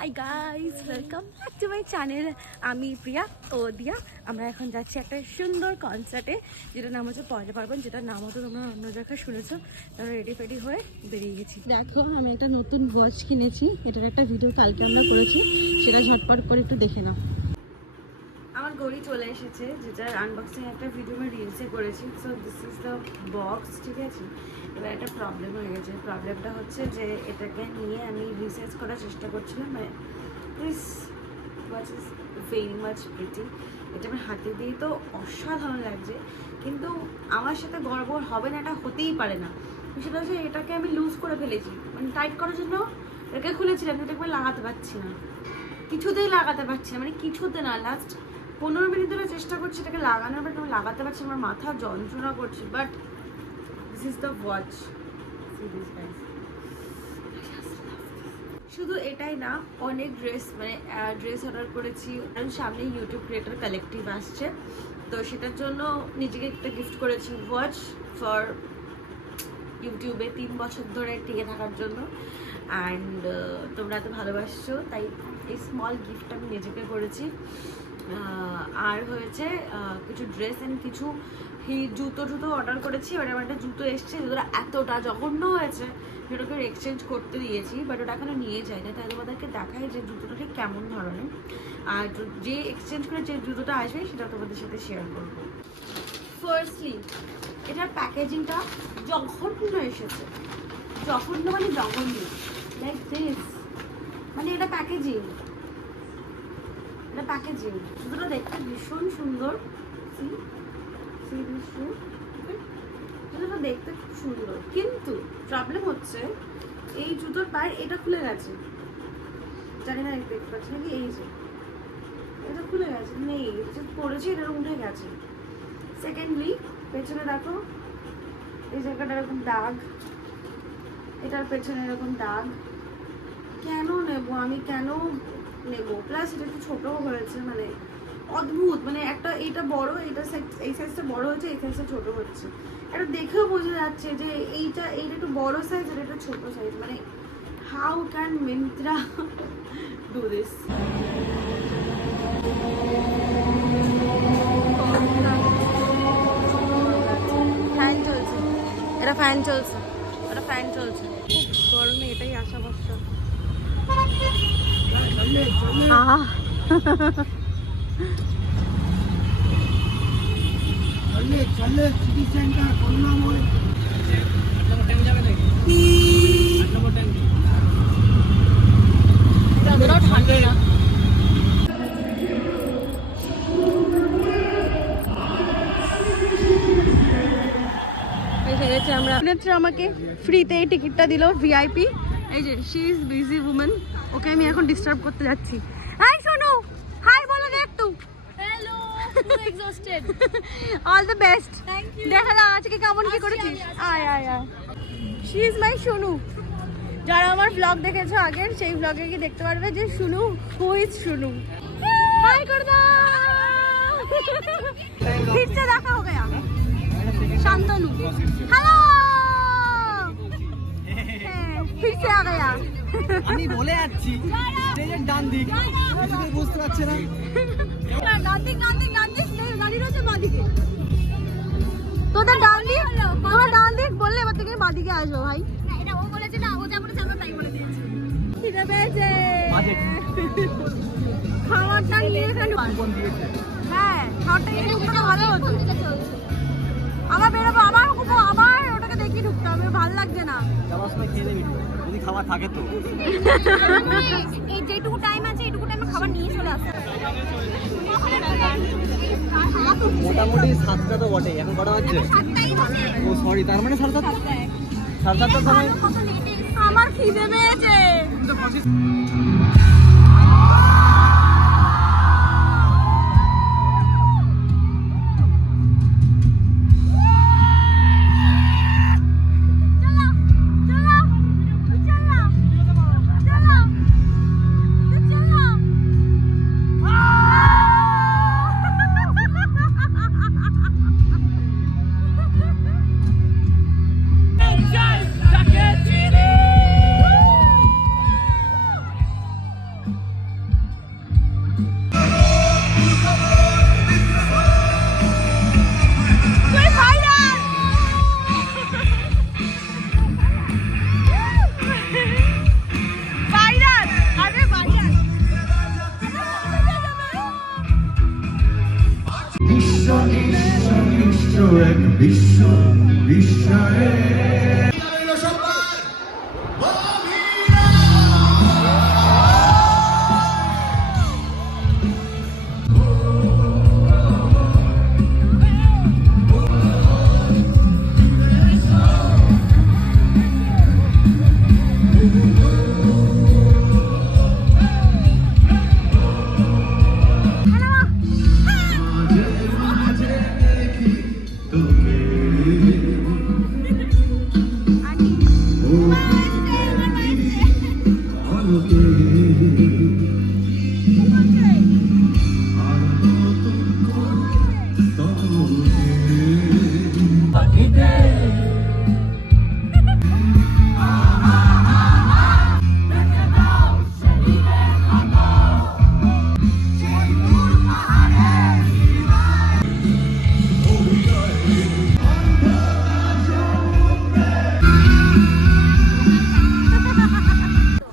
Hi guys, welcome back to my channel. আমি প্রিয়া ও দিয়া। আমরা এখন যাচ্ছি একটা সুন্দর কনসার্টে, যেটার নাম হচ্ছে পয়লা পার্বণ, যেটার নাম হতো তোমরা অন্য জায়গায় শুনেছো। আমরা রেডি ফেডি হয়ে বেরিয়ে গেছি। দেখো, আমি একটা নতুন ওয়াচ কিনেছি, এটার একটা ভিডিও কালকে আমরা করেছি, সেটা ঝটপট করে একটু দেখে নাও। আমার ঘড়ি চলে এসেছে, যেটার আনবক্সিং একটা ভিডিও আমি রিলসে করেছি। So this is the box, ঠিক আছে। এবার একটা প্রবলেম হয়ে গেছে। প্রবলেমটা হচ্ছে যে এটাকে নিয়ে আমি রিসার্চ করার চেষ্টা করছিলাম। This watch is very much pretty. এটা আমার হাতে দিয়ে তো অসাধারণ লাগছে, কিন্তু আমার সাথে গড়বড় হবে না, এটা হতেই পারে না। সেটা হচ্ছে এটাকে আমি লুজ করে ফেলেছি, মানে টাইট করার জন্য এটাকে খুলেছিলাম, কিন্তু একবার লাগাতে পারছি না, কিছুতেই লাগাতে পারছি না, মানে কিছুতে না। লাস্ট 15 মিনিট ধরে চেষ্টা করছি এটাকে লাগানোর, বাট আমি লাগাতে পারছি, আমার মাথা যন্ত্রণা করছে। But this is the watch. শুধু এটাই না, অনেক ড্রেস অর্ডার করেছি, কারণ সামনে ইউটিউব ক্রিয়েটর কালেকটিভ আসছে, তো সেটার জন্য নিজেকে একটা গিফট করেছি ওয়াচ ফর ইউটিউবে 3 বছর ধরে টিকে থাকার জন্য। অ্যান্ড তোমরা এত ভালোবাসছো, তাই এই স্মল গিফট আমি নিজেকে করেছি। আর হয়েছে কিছু ড্রেস অ্যান্ড কিছু জুতো অর্ডার করেছি। এবার আমার একটা জুতো এসছে, জুতোটা এতটা জঘন্য হয়েছে, সেটাকে এক্সচেঞ্জ করতে দিয়েছি, বাট ওটা এখনো নিয়ে যায় না। তাই তোমাদেরকে দেখাই যে জুতোটা ঠিক কেমন ধরনের, আর যে এক্সচেঞ্জ করে যে জুতোটা আসবে সেটা তোমাদের সাথে শেয়ার করবো। ফার্স্টলি এটার প্যাকেজিংটা জঘন্য এসেছে, জঘন্য মানে জঘন্য, লাইক দিস। মানে এটা প্যাকেজিং জুতোটা দেখতে ভীষণ সুন্দর, জুতোটা দেখতে খুব সুন্দর, কিন্তু প্রবলেম হচ্ছে এই জুতোর পায়ের এটা খুলে গেছে। জানি না দেখতে পাচ্ছি নাকি, এই যে এটা খুলে গেছে, নেই পড়েছে, এটা উঠে গেছে। সেকেন্ডলি পেছনে দেখো, এই জায়গাটা এরকম দাগ, এটার পেছনে এরকম দাগ। কেন নেবো আমি, কেন নেবো? প্লাস এটা একটু ছোটও হয়েছে, মানে অদ্ভুত। মানে একটা এইটা বড়, এই সাইজটা বড় হয়েছে, এই সাইজটা ছোট হচ্ছে। এটা দেখেও বোঝা যাচ্ছে যে এইটা একটু বড় সাইজ আর এটা ছোট সাইজ। মানে how can Myntra do this? Fan চলছে, এটা ফ্যান চলছে, এটা ফ্যান চলছে। খুব গরমে এটাই আশা ভরসা। আমাকে ফ্রিতে এই টিকিটটা দিল, ভিআইপি। এই যে শি ইজ বিজি উমেন, ওকে আমি এখন ডিস্টার্ব করতে যাচ্ছি। হাই সোনু, হাই বলো না একটু। হ্যালো, পুরো exhausted. All the best. Thank you. দেখা যাক আজকে কেমন কি করেছিস। আয় আয় আয়। She is my Sonu. যারা আমার ব্লগ দেখেছো আগের, সেই ব্লগে কি দেখতে পারবে যে Sonu, who is Sonu. Hi করে দাও। फिर से দেখা हो गया শান্তনু। হ্যালো, फिर से आ गया। আমি বলে যাচ্ছি স্টেজের ডান দিক, কিছুই বুঝতে পারছে না। ডান দিক গাড়ি রয়েছে বাঁদিকে। তোদের ডান দিক বললে এবার থেকে বাঁদিকে আসবো ভাই। এটা ও বলেছে না, ও যা বলেছে আমরা তাই বলে দিয়েছি। খিদে পেয়েছে, খাবারটা নিয়ে এখানে। হ্যাঁ, খাবারটা নিয়ে ঢুকতে ভালো হতো। আবার বেরোবো, আবার ওটাকে দেখি ঢুকতে হবে, ভালো লাগছে না। যাওয়ার সময় খেয়ে নিবি যদি খাবার থাকে তো। এই যেটুকু টাইম আছে এইটুকু টাইমে খাবার নিয়ে চলে আসে। মোটামুটি 7টা তো বটে, এখন কটা বাজছে? ও সরি, তার মানে 7:30। 7:30টার সময় আমার খিদে পেয়েছে। বিশ্ব বিস্ময়ে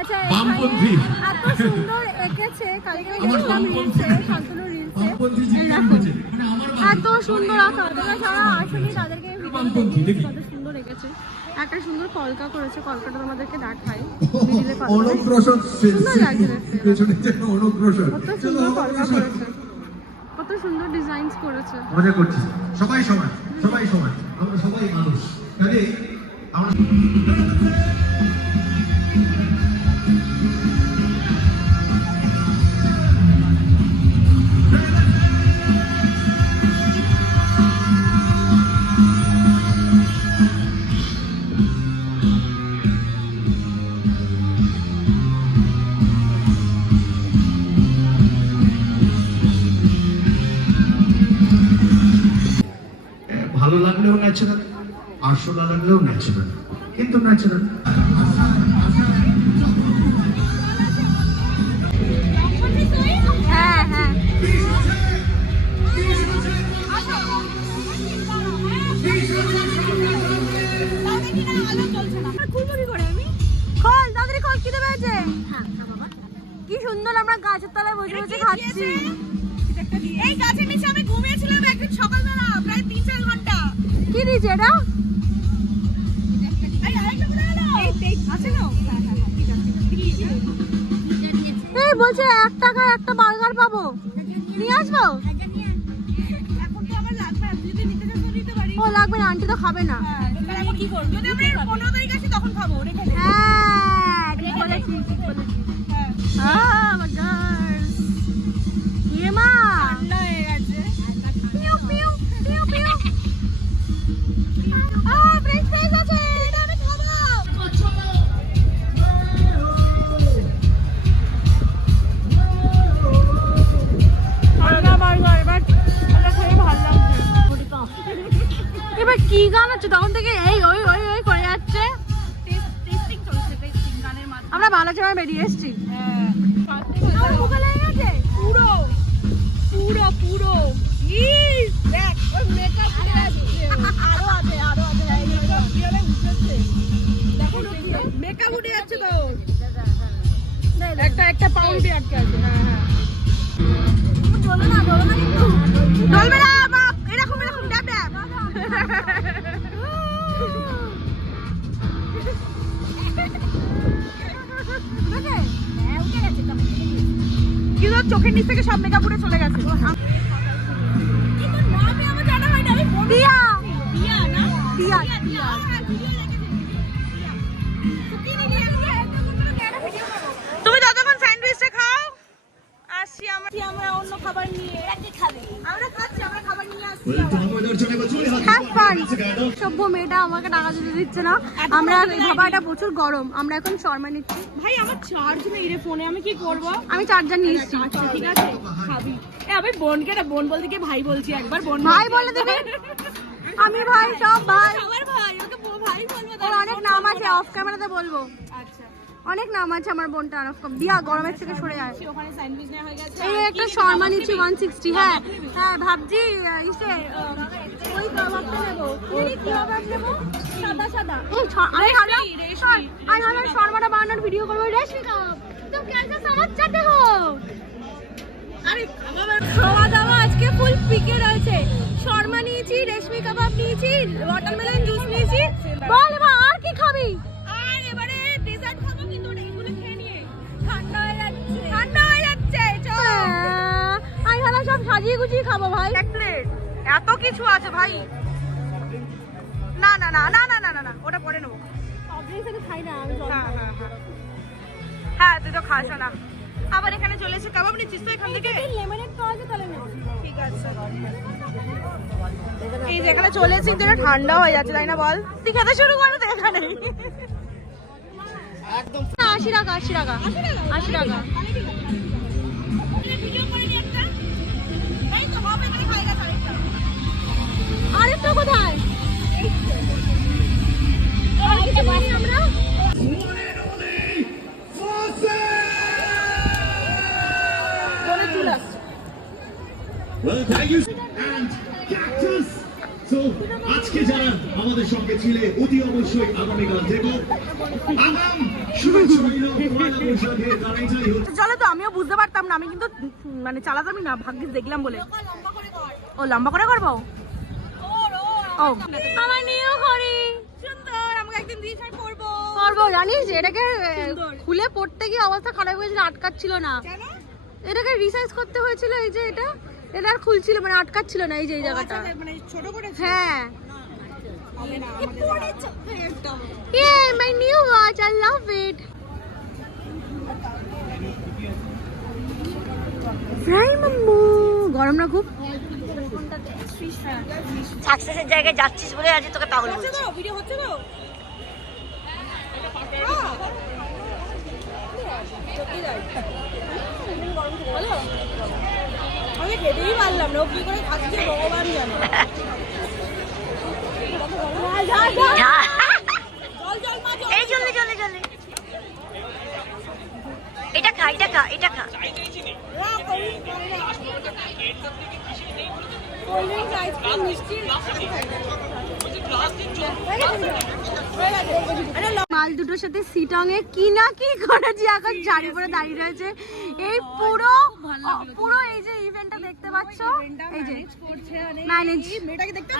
আচ্ছা বামপন্থী এত সুন্দর এঁকেছে কালকে দেখলাম রিলসে, শান্তনু রিলসে, বামপন্থী জিজ্ঞাসা করেছে মানে আমার এত সুন্দর আঁকা। তোমরা যারা আসেনি তাদেরকে কত সুন্দর এঁকেছে। একটা সুন্দর কলকা করেছে, কলকাটা তোমাদেরকে দেখাই। মিডিলে কলকা অনগ্রসর সুন্দর লাগছে দেখতে। পেছনে যেন অনগ্রসর কত সুন্দর কলকা করেছে, কত সুন্দর ডিজাইনস করেছে। মজা করছি সবাই সমান সবাই সমান আমরা সবাই মানুষ কাজে আমরা ভালো লাগলেও ন্যাচারাল আসলে লাগলেও ন্যাচারাল কিন্তু ন্যাচারাল হ্যাঁ হ্যাঁ খোল তাড়াতাড়ি খোল, খিদে পেয়েছে। কি সুন্দর আমরা গাছের তলায় বসে বসে খাচ্ছি। এই গাছের নিচে আমি ঘুমিয়েছিলাম একদিন সকালবেলা প্রায় 3-4 ঘন্টা। কি দিয়েছে এটা? এই আরেকটা কোথায় গেল? এই আছে না? এই বলছে 1 টাকায় একটা বার্গার পাবো, নিয়ে আসবো। এখন তো আমার লাগবে, আমি যদি নিতে চাই তো নিতে পারি। ও লাগবে না, আন্টি তো খাবে না। এবার এখন কি করব? যদি আমরা 15 তারিখ আসি তখন খাবো, রেখে দে। হ্যাঁ ঠিক বলেছিস, ঠিক বলেছিস। হ্যাঁ মাই গড, ইয়ে মা ঠান্ডা হয়ে গেছে। পিউ পিউ পিউ পিউ। ফ্রেঞ্চ ফ্রাইজ আছে, এটা আমি খাবো। এবার কি গান হচ্ছে তখন থেকে? এই ওই ওই ওই করে যাচ্ছে। টেস্টিং চলছে, টেস্টিং গানের মাধ্যমে। আমরা ভালো সময় বেরিয়ে এসেছি। হ্যাঁ আমার মুখে লেগে গেছে পুরো পুরো পুরো ইস দেখ ওই মেকআপ উঠে যাচ্ছে। আরো আছে আরো আছে এই মেকআপ কিভাবে উঠেছে দেখো মেকআপ উঠে যাচ্ছে তো একটা একটা পাউন্ডে আটকে আছে। হ্যাঁ হ্যাঁ ডলবে না, ডলবে না কিন্তু। ডলবে না বাপ, এরকম এরকম ড্যাব ড্যাব। কি তোর চোখের নিচ থেকে সব মেকআপ উঠে চলে গেছে। দিয়া দিয়া না দিয়া দিয়া তুমি ততক্ষণ স্যান্ডউইচটা খাও, আসছি আমরা অন্য খাবার নিয়ে। আমরা খাচ্ছি, আমরা খাবার নিয়ে আসছি। Have fun. সভ্য মেয়েটা আমাকে টাকা দিতে দিচ্ছে না। আমরা বাবা, এটা প্রচুর গরম, আমরা এখন শর্মা নিচ্ছি। ভাই আমার চার্জ নেই রে ফোনে, আমি কি করব? আমি চার্জার নিয়ে এসেছি। আচ্ছা ঠিক আছে খাবি। আমি বোনকে না, বোন বলতে কি ভাই বলছি, একবার বোন ভাই বলে দেবে। আমি ভাই, সব ভাই। আমার ভাই, ওকে ভাই বলবো। ওর অনেক নাম আছে, অফ ক্যামেরাতে বলবো। আচ্ছা অনেক নাম আছে আমার বোনটা। অফ ক্যামেরা দিয়া গরমের থেকে সরে যায়। ওখানে স্যান্ডউইচ নেওয়া হয়ে গেছে। এই একটা শর্মা নিচ্ছি 160। হ্যাঁ হ্যাঁ ভাবছি ইসে ওই কাবাবটা নেবো। কি কাবাব নেবো? সাদা সাদা। আমি ভাবলাম শর্মাটা বানানোর ভিডিও করবো। রেশমি কাবাব তো कैसा समाचार দেখো। আরে খাওয়া দাওয়া আজকে ফুল পিকে রয়েছে। শর্মা নিয়েছি, রেশমি গোবি কাবাব নিয়েছি, ওয়াটারমেলন জুস নিয়েছি। বল এবার আর কি খাবি? আর এবারে ডেজার্ট খাবো, কিন্তু এগুলো খেয়ে নিয়ে ঠান্ডা হয়ে যাচ্ছে, ঠান্ডা হয়ে যাচ্ছে। চল আমি ভালো সব সাজিয়ে গুছিয়ে খাবো ভাই। এক প্লেট এত কিছু আছে ভাই। না না না না না না না ওটা পরে নেবো। খাই না আমি। হ্যাঁ তুই তো খাস না। আবার এখানে চলে এসে কাবাব নিচ্ছিস তো এখান থেকে? লেমনেড পাওয়া যায় তাহলে নেব। ঠিক আছে। এই যে এখানে চলে এসেছি, এটা ঠান্ডা হয়ে যাচ্ছে তাই না বল? তুই খেতে শুরু করো তো এখানে। একদম 80 টাকা 80 টাকা 80 টাকা। আরেকটা কোথায়? আমরা Well, thank you and cactus. So, আজকে যারা আমাদের সঙ্গে ছিলে অতি অবশ্যই আগামীকাল থেকে আগাম শুভেচ্ছা রইল পয়লা বৈশাখে তারাই যাই হোক। চলো তো, আমিও বুঝতে পারতাম না, আমি কিন্তু মানে চালাতামই না, ভাগ্যিস দেখলাম বলে। ও লম্বা করে করবো? ও আমার নিয়েও করি সুন্দর, আমাকে একদিন দিয়ে ছাড় করবো। করবো জানিস, এটাকে খুলে পড়তে গিয়ে অবস্থা খারাপ হয়েছিল, আটকাচ্ছিল না। এটাকে রিসাইজ করতে হয়েছিল, এই যে এটা এটা আর খুলছিল, মানে আটকাচ্ছিল না এই যে এই জায়গাটা। মানে ছোট করে হ্যাঁ। Yeah, my new watch, I love it. Fry মাম্মু, গরম না খুব? সাকসেসের জায়গায় যাচ্ছিস বলে আজ তোকে পাগল বলছি। হচ্ছে তো, ভিডিও হচ্ছে তো। আমি খেতেই পারলাম না, ও কি করে খাচ্ছে ভগবান জানে। এই জলদি জলদি জলদি, এটা খা এটা খা এটা খা। মাল দুটোর সাথে সিটং এ কি না কি করেছি, এখন শাড়ি পরে দাঁড়িয়ে রয়েছে। এই পুরো পুরো এই যে ইভেন্টটা দেখতে পাচ্ছ, এই যে ম্যানেজ,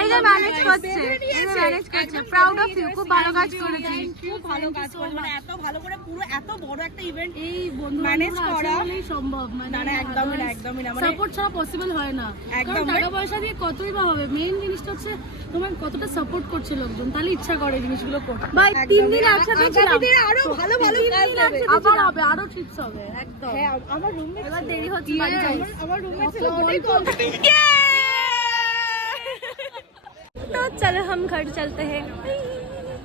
এই যে ম্যানেজ করছে, এই যে ম্যানেজ করছে। প্রাউড অফ ইউ, খুব ভালো কাজ করেছি, খুব ভালো কাজ করেছি। মানে এত ভালো করে পুরো এত বড় একটা ইভেন্ট এই বন্ধু ম্যানেজ করা সম্ভব মানে না, একদমই না, একদমই না। মানে সাপোর্ট ছাড়া পসিবল হয় না। একদম টাকা পয়সা দিয়ে কতই বা হবে, মেইন জিনিসটা হচ্ছে তোমার কতটা সাপোর্ট করছে লোকজন, তাহলে ইচ্ছা করে জিনিসগুলো করতে। ভাই 3 দিন একসাথে ছিলাম, আরো ভালো ভালো কাজ হবে, আবার হবে, আরো টিপস হবে। একদম হ্যাঁ, আমার রুমমেট এবার দেরি হচ্ছে বাড়ি যাই। আমার রুমমেট ছিল অনেক। तो चलो हम घर चलते हैं।